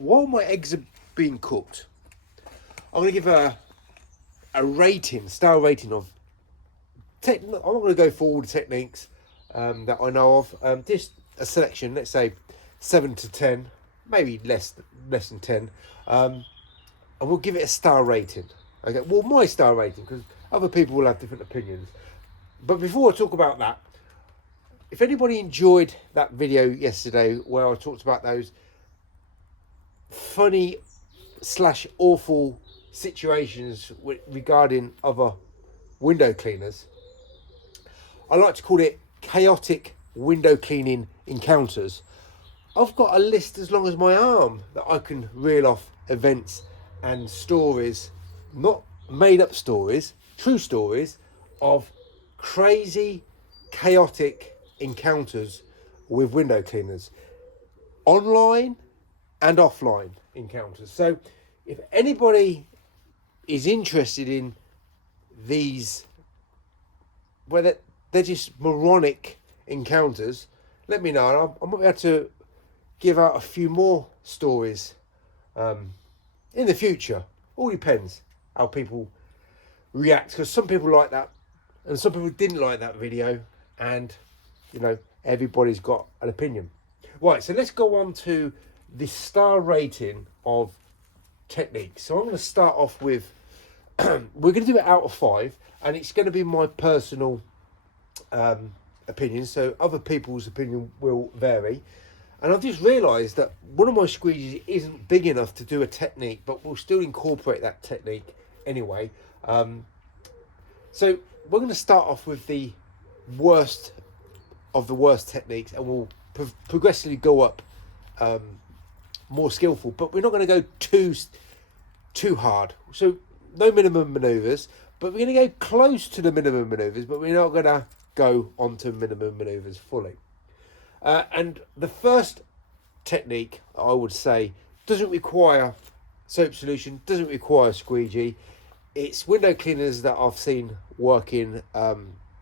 while my eggs are being cooked, I'm going to give a rating, star rating of I'm not going to go for all the techniques that I know of. Just a selection, let's say 7 to 10, maybe less than 10, and we'll give it a star rating. Okay, well, my star rating, because other people will have different opinions. But before I talk about that, if anybody enjoyed that video yesterday where I talked about those funny / awful situations regarding other window cleaners, I like to call it chaotic window cleaning encounters. I've got a list as long as my arm that I can reel off events and stories, not made up stories, true stories of crazy, chaotic encounters with window cleaners, online and offline encounters. So if anybody is interested in these, whether they're just moronic encounters, let me know. I might be able to give out a few more stories in the future. All depends how people react, because some people like that and some people didn't like that video, and you know, everybody's got an opinion. Right, so let's go on to the star rating of techniques. So I'm going to start off with we're going to do it out of 5, and it's going to be my personal opinion, so other people's opinion will vary. And I've just realised that one of my squeegees isn't big enough to do a technique, but we'll still incorporate that technique anyway. So we're going to start off with the worst of the worst techniques, and we'll progressively go up more skillful, but we're not going to go too hard. So no minimum manoeuvres, but we're going to go close to the minimum manoeuvres, but we're not going to go onto minimum manoeuvres fully. And the first technique, I would say, doesn't require soap solution, doesn't require squeegee. It's window cleaners that I've seen working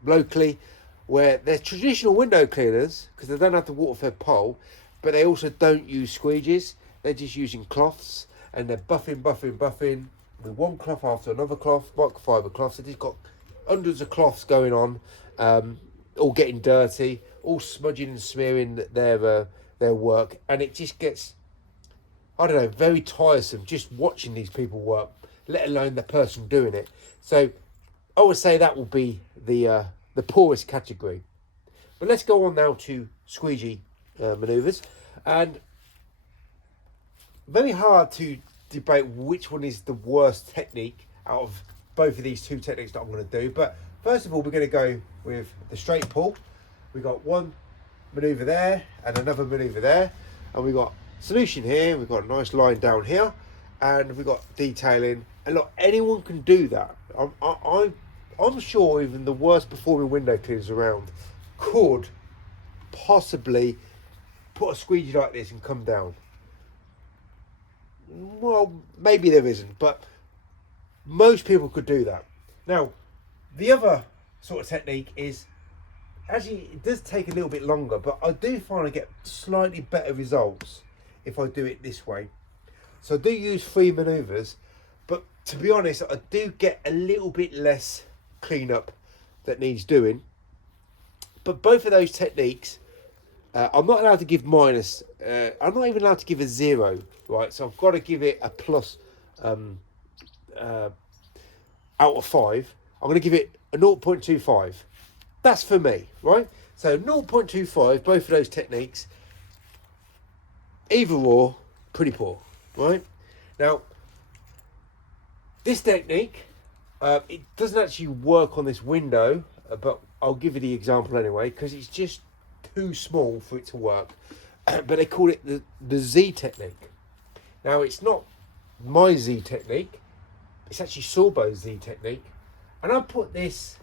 locally, where they're traditional window cleaners because they don't have the water-fed pole, but they also don't use squeegees. They're just using cloths, and they're buffing with one cloth after another cloth, microfiber cloths. They've just got hundreds of cloths going on, all getting dirty, all smudging and smearing their work, and it just gets, I don't know, very tiresome just watching these people work, let alone the person doing it. So I would say that will be the poorest category. But let's go on now to squeegee manoeuvres, and very hard to debate which one is the worst technique out of both of these two techniques that I'm going to do. But first of all, we're going to go with the straight pull. We've got one manoeuvre there and another manoeuvre there, and we've got solution here, we've got a nice line down here, and we've got detailing. And look, anyone can do that. I'm sure even the worst performing window cleaners around could possibly put a squeegee like this and come down. Well, maybe there isn't, but most people could do that. Now, the other sort of technique is, actually, it does take a little bit longer, but I do find I get slightly better results if I do it this way. So I do use 3 manoeuvres, but to be honest, I do get a little bit less cleanup that needs doing. But both of those techniques, I'm not allowed to give minus. I'm not even allowed to give a 0, right? So I've got to give it a plus out of 5. I'm going to give it a 0.25. That's for me, right? So 0.25, both of those techniques, either or, pretty poor, right? Now, this technique, it doesn't actually work on this window, but I'll give you the example anyway, because it's just too small for it to work. But they call it the Z technique. Now, it's not my Z technique, it's actually Sorbo's Z technique. And I'll put this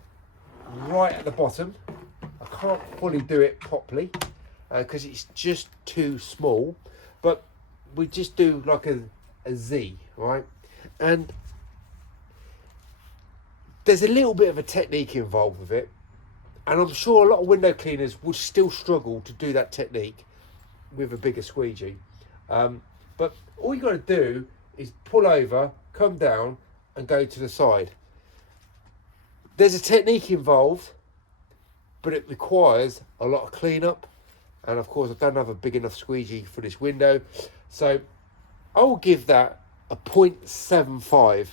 right at the bottom. I can't fully do it properly because it's just too small, but we just do like a Z, right? And there's a little bit of a technique involved with it, and I'm sure a lot of window cleaners would still struggle to do that technique with a bigger squeegee. But all you got to do is pull over, come down and go to the side. There's a technique involved, but it requires a lot of cleanup. And of course, I don't have a big enough squeegee for this window. So I will give that a 0.75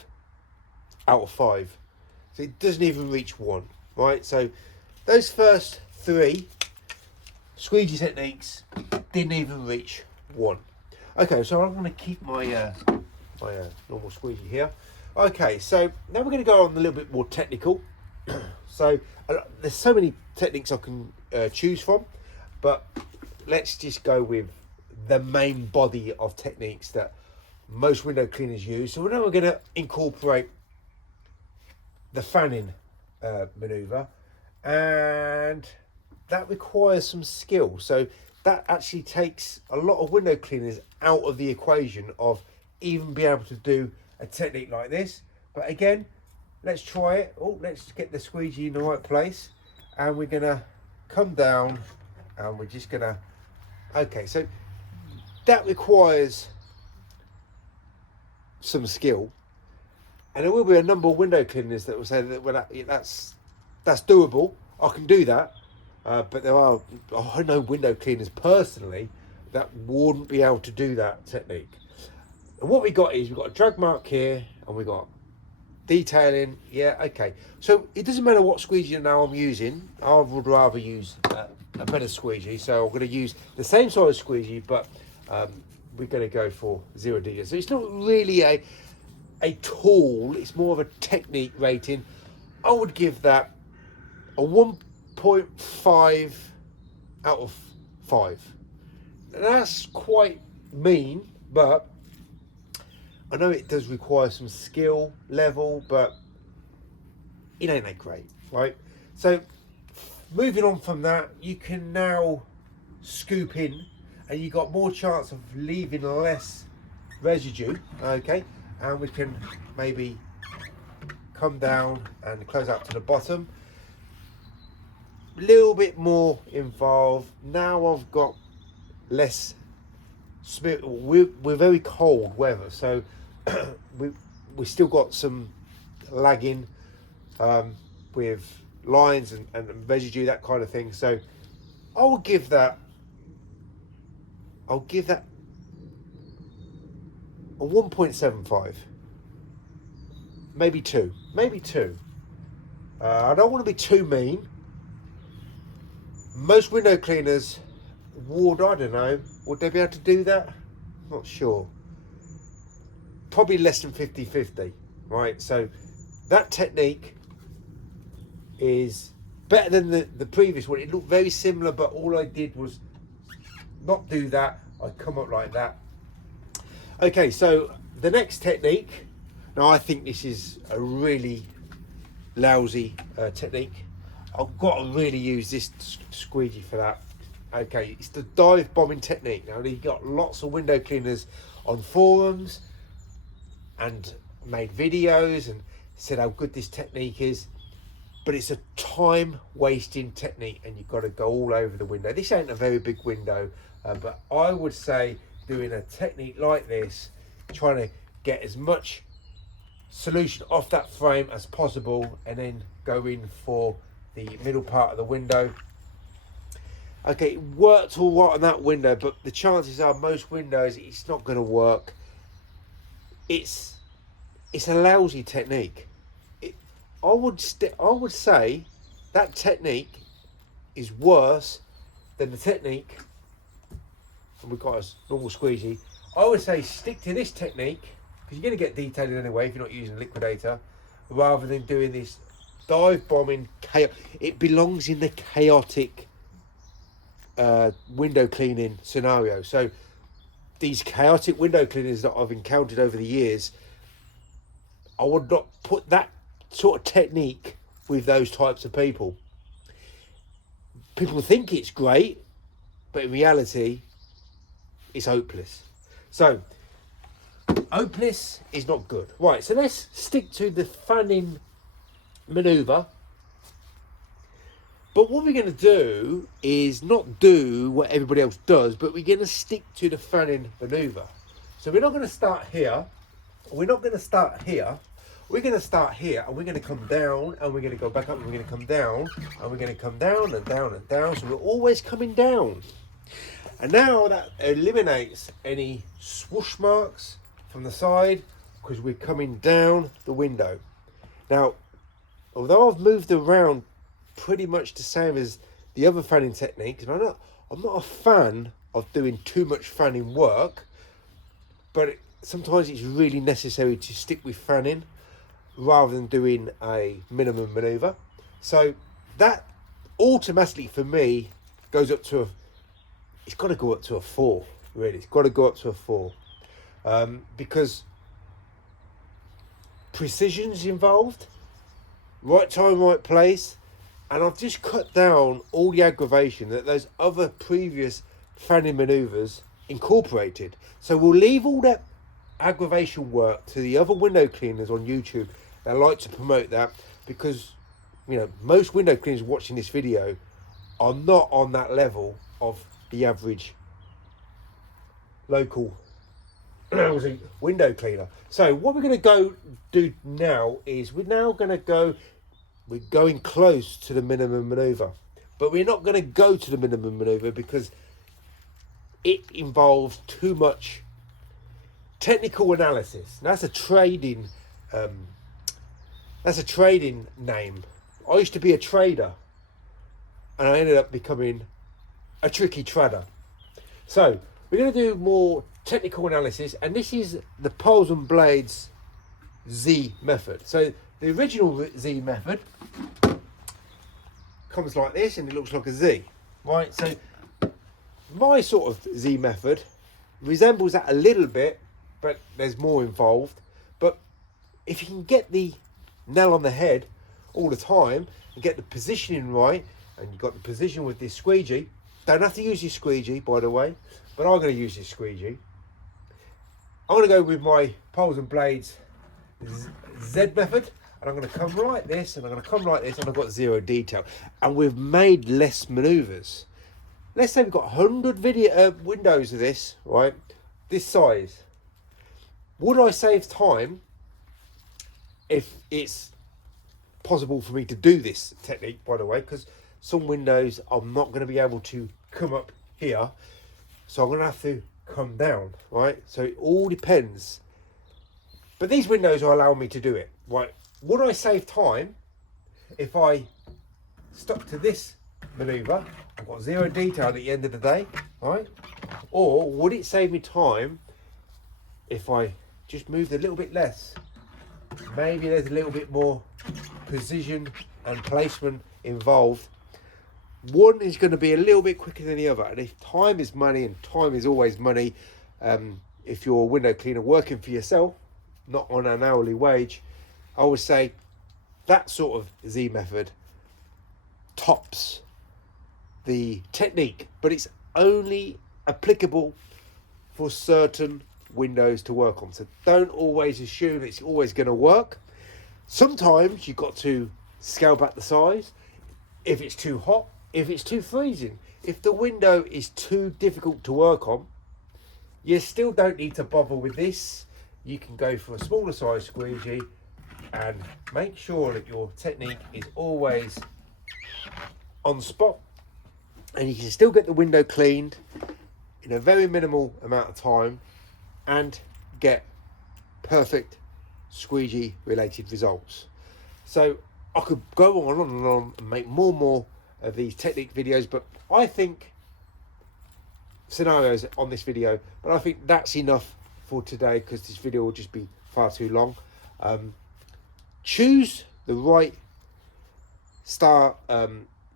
out of 5. So it doesn't even reach 1, right? So those first 3 squeegee techniques didn't even reach 1. Okay, so I'm going to keep my normal squeegee here. Okay, so now we're going to go on a little bit more technical. So there's so many techniques I can choose from, but let's just go with the main body of techniques that most window cleaners use. So now we're going to incorporate the fanning maneuver, and that requires some skill. So that actually takes a lot of window cleaners out of the equation of even being able to do a technique like this. But again, let's try it. Oh, let's get the squeegee in the right place, and we're gonna come down and we're just gonna, okay, so that requires some skill, and there will be a number of window cleaners that will say that, well, that's doable, I can do that. But there are, I know window cleaners personally that wouldn't be able to do that technique. And what we got is, we've got a drag mark here, and we got detailing. Yeah, okay. So it doesn't matter what squeegee now I'm using. I would rather use a better squeegee. So I'm going to use the same size squeegee, but we're going to go for 0 detail. So it's not really a tool. It's more of a technique rating. I would give that a 1.5 out of 5. That's quite mean, but I know it does require some skill level, but it ain't that great, right? So moving on from that, you can now scoop in, and you got more chance of leaving less residue, okay? And we can maybe come down and close up to the bottom. A little bit more involved. Now I've got less smooth. We're very cold weather, so we still got some lagging with lines and residue, that kind of thing. So I'll give that a 1.75, maybe 2. I don't want to be too mean. Most window cleaners would, I don't know, would they be able to do that? Not sure. Probably less than 50-50, right? So that technique is better than the previous one. It looked very similar, but all I did was not do that. I come up like that. Okay, so the next technique, now I think this is a really lousy technique. I've got to really use this squeegee for that. Okay, it's the dive bombing technique. Now, you've got lots of window cleaners on forums and made videos and said how good this technique is, but it's a time wasting technique, and you've got to go all over the window. This ain't a very big window, but I would say doing a technique like this, trying to get as much solution off that frame as possible, and then go in for the middle part of the window. Okay, it worked all right on that window, but the chances are most windows it's not going to work. It's a lousy technique. I would say that technique is worse than the technique, and we've got a normal squeegee. I would say stick to this technique, because you're going to get detailing anyway if you're not using a liquidator, rather than doing this dive bombing chaos. It belongs in the chaotic window cleaning scenario. So these chaotic window cleaners that I've encountered over the years, I would not put that sort of technique with those types of people. People think it's great, but in reality it's hopeless. So hopeless is not good. Right, so let's stick to the fanning maneuver. But what we're going to do is not do what everybody else does, but we're going to stick to the fanning maneuver. So we're not going to start here. We're not going to start here. We're going to start here, and we're going to come down, and we're going to go back up, and we're going to come down, and we're going to come down and down and down. So we're always coming down. And now that eliminates any swoosh marks from the side, because we're coming down the window. Now, although I've moved around pretty much the same as the other fanning techniques, I'm not a fan of doing too much fanning work, but sometimes it's really necessary to stick with fanning rather than doing a minimum maneuver. So that automatically for me goes up to it's got to go up to a 4, really. It's got to go up to a 4 because precision's involved, right time, right place, and I've just cut down all the aggravation that those other previous fanning manoeuvres incorporated. So we'll leave all that aggravation work to the other window cleaners on YouTube that like to promote that, because most window cleaners watching this video are not on that level of the average local window cleaner. So what we're going to do now is we're going close to the minimum maneuver, but we're not going to go to the minimum maneuver because it involves too much technical analysis. That's a trading name. I used to be a trader, and I ended up becoming a tricky trader. So we're going to do more technical analysis, and this is the Poles and Blades Z method. So the original Z method comes like this, and it looks like a Z, right? So my sort of Z method resembles that a little bit, but there's more involved. But if you can get the nail on the head all the time and get the positioning right, and you've got the position with this squeegee, don't have to use your squeegee, by the way, but I'm going to use this squeegee. I'm going to go with my Poles and Blades Z method, and I'm going to come like this, and I'm going to come like this, and I've got 0 detail, and we've made less manoeuvres. Let's say we've got 100 windows of this, right, this size. Would I save time if it's possible for me to do this technique, by the way, because some windows I'm not going to be able to come up here, so I'm going to have to come down, right? So it all depends. But these windows are allowing me to do it, right? Would I save time if I stuck to this manoeuvre? I've got 0 detail at the end of the day, right? Or would it save me time if I just moved a little bit less? Maybe there's a little bit more precision and placement involved. One is going to be a little bit quicker than the other, and if time is money, and time is always money, if you're a window cleaner working for yourself, not on an hourly wage, I would say that sort of Z method tops the technique, but it's only applicable for certain windows to work on. So don't always assume it's always going to work. Sometimes you've got to scale back the size if it's too hot, if it's too freezing. If the window is too difficult to work on, you still don't need to bother with this. You can go for a smaller size squeegee and make sure that your technique is always on spot, and you can still get the window cleaned in a very minimal amount of time and get perfect squeegee related results. So I could go on and on and make more of these technique videos, but I think scenarios on this video, but I think that's enough for today because this video will just be far too long. Choose the right star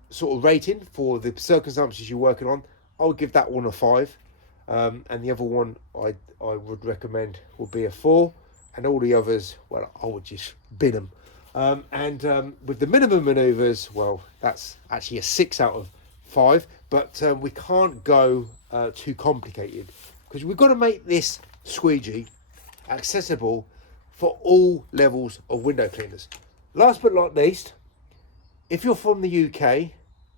sort of rating for the circumstances you're working on. I would give that one a 5, and the other one I would recommend would be a 4, and all the others, well, I would just bin them. With the minimum manoeuvres, well, that's actually a 6 out of 5, but we can't go too complicated because we've got to make this squeegee accessible for all levels of window cleaners. Last but not least, if you're from the UK,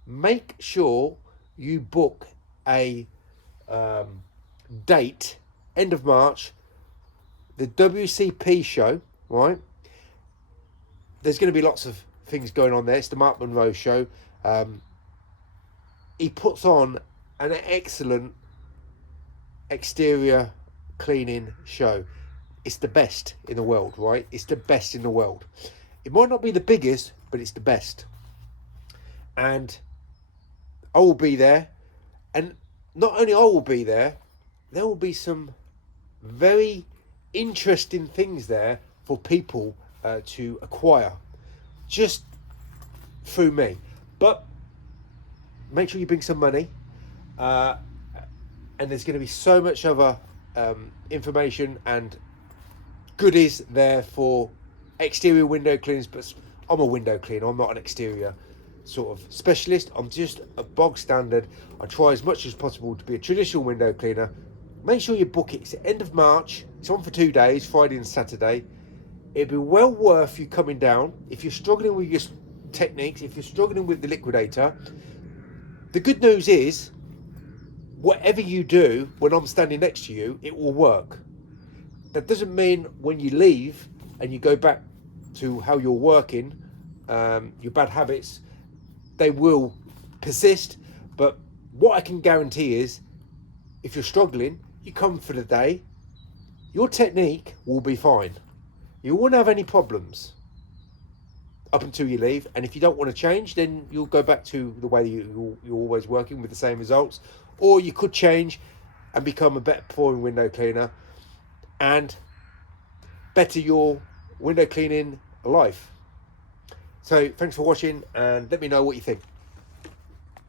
make sure you book a date, end of March, the WCP show, right? There's going to be lots of things going on there. It's the Mark Monroe show. He puts on an excellent exterior cleaning show. It's the best in the world, right? It's the best in the world. It might not be the biggest, but it's the best. And I will be there. And not only I will be there, there will be some very interesting things there for people to acquire just through me. But make sure you bring some money. And there's going to be so much other information and goodies there for exterior window cleaners. But I'm a window cleaner. I'm not an exterior sort of specialist. I'm just a bog standard. I try as much as possible to be a traditional window cleaner. Make sure you book it. It's the end of March. It's on for 2 days, Friday and Saturday. It'd be well worth you coming down. If you're struggling with your techniques, if you're struggling with the liquidator, the good news is, whatever you do when I'm standing next to you, it will work. That doesn't mean when you leave and you go back to how you're working, your bad habits, they will persist. But what I can guarantee is, if you're struggling, you come for the day, your technique will be fine. You won't have any problems up until you leave. And if you don't want to change, then you'll go back to the way you're always working with the same results. Or you could change and become a better performing window cleaner and better your window cleaning life. So thanks for watching, and let me know what you think.